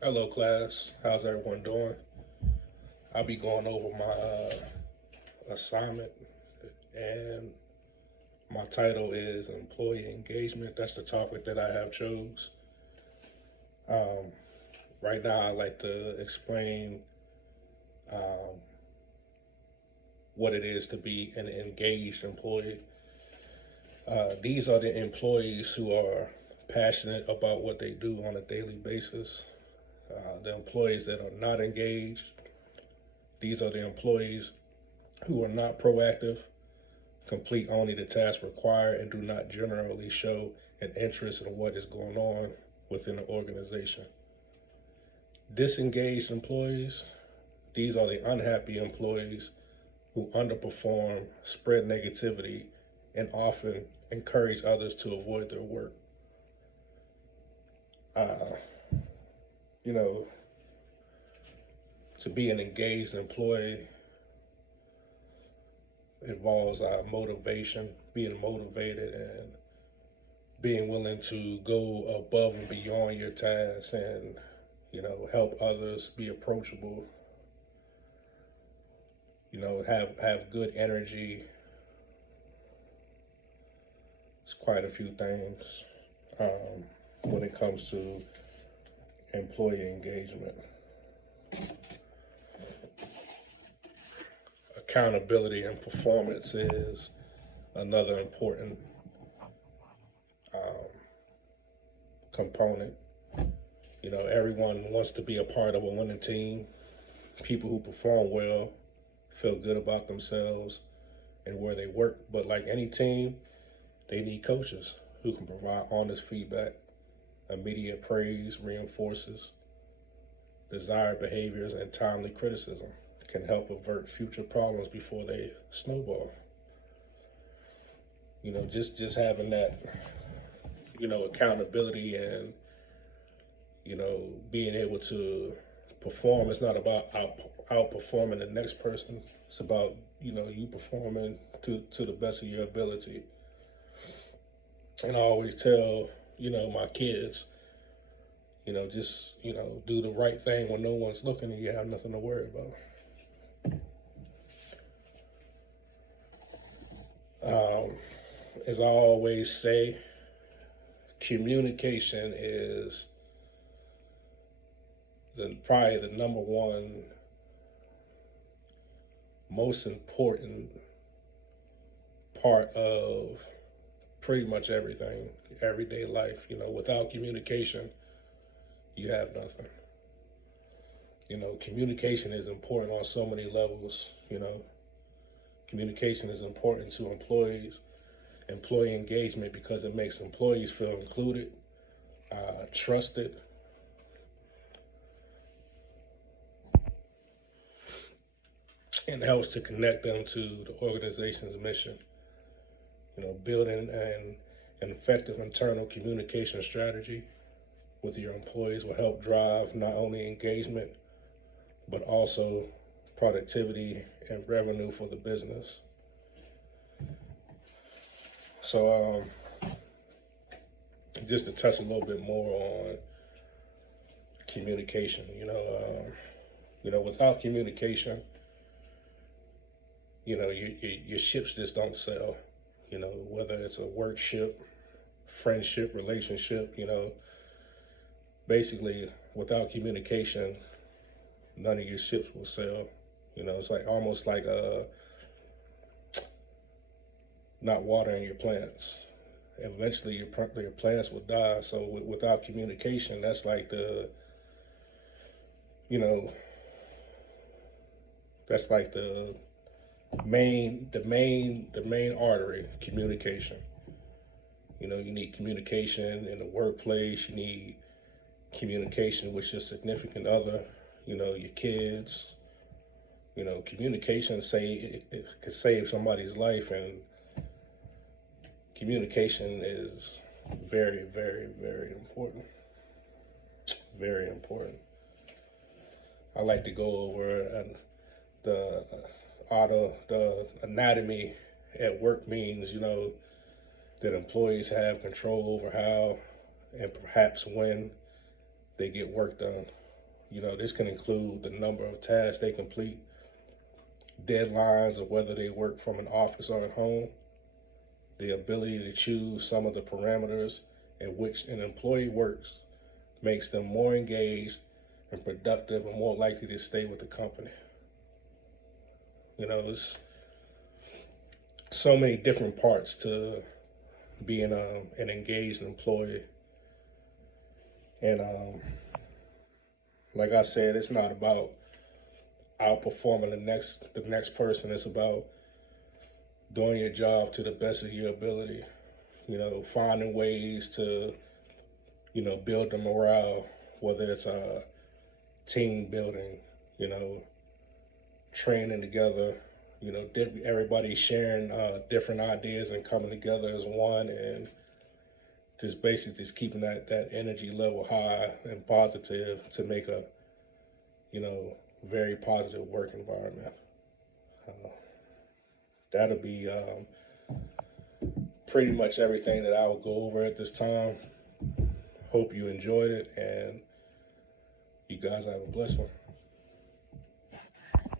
Hello, class. How's everyone doing? I'll be going over my assignment, and my title is Employee Engagement. That's the topic that I have chose. Um, right now, I'd like to explain um, what it is to be an engaged employee. These are the employees who are passionate about what they do on a daily basis. The employees that are not engaged, these are the employees who are not proactive, complete only the tasks required, and do not generally show an interest in what is going on within the organization. Disengaged employees, these are the unhappy employees who underperform, spread negativity, and often encourage others to avoid their work. Uh, you know, to be an engaged employee involves motivation, being motivated, and being willing to go above and beyond your tasks and help others, be approachable, have good energy. It's quite a few things um, when it comes to employee engagement. Accountability and performance is another important um, component. Everyone wants to be a part of a winning team. People who perform well feel good about themselves and where they work. But like any team, they need coaches who can provide honest feedback. Immediate praise reinforces desired behaviors, and timely criticism can help avert future problems before they snowball. Just having that, accountability and being able to perform. It's not about outperforming the next person. It's about you performing to the best of your ability. And I always tell my kids, just do the right thing when no one's looking and you have nothing to worry about. Um, as I always say, communication is probably the number one most important part of pretty much everything, everyday life. Without communication, you have nothing. Communication is important on so many levels. Communication is important to employees, employee engagement, because it makes employees feel included, trusted, and helps to connect them to the organization's mission. Building an effective internal communication strategy with your employees will help drive not only engagement, but also productivity and revenue for the business. So, just to touch a little bit more on communication, without communication, your ships just don't sail. Whether it's a work ship, friendship, relationship, basically without communication, none of your ships will sail. It's like almost like not watering your plants. Eventually, your plants will die. So without communication, that's like you know, that's like the main artery, communication. You need communication in the workplace. You need communication with your significant other. Your kids. Communication it could save somebody's life, and communication is very, very, very important. Very important. I like to go over the the anatomy at work means that employees have control over how and perhaps when they get work done. You know, this can include the number of tasks they complete, deadlines of whether they work from an office or at home, the ability to choose some of the parameters in which an employee works makes them more engaged and productive and more likely to stay with the company. You know, there's so many different parts to being an engaged employee. And like I said, it's not about outperforming the next person. It's about doing your job to the best of your ability. You know, finding ways to, you know, build the morale, whether it's team building, you know, training together, you know, everybody sharing different ideas and coming together as one, and just basically just keeping that energy level high and positive to make a, you know, very positive work environment. Uh, that'll be pretty much everything that I will go over at this time. Hope you enjoyed it, and you guys have a blessed one.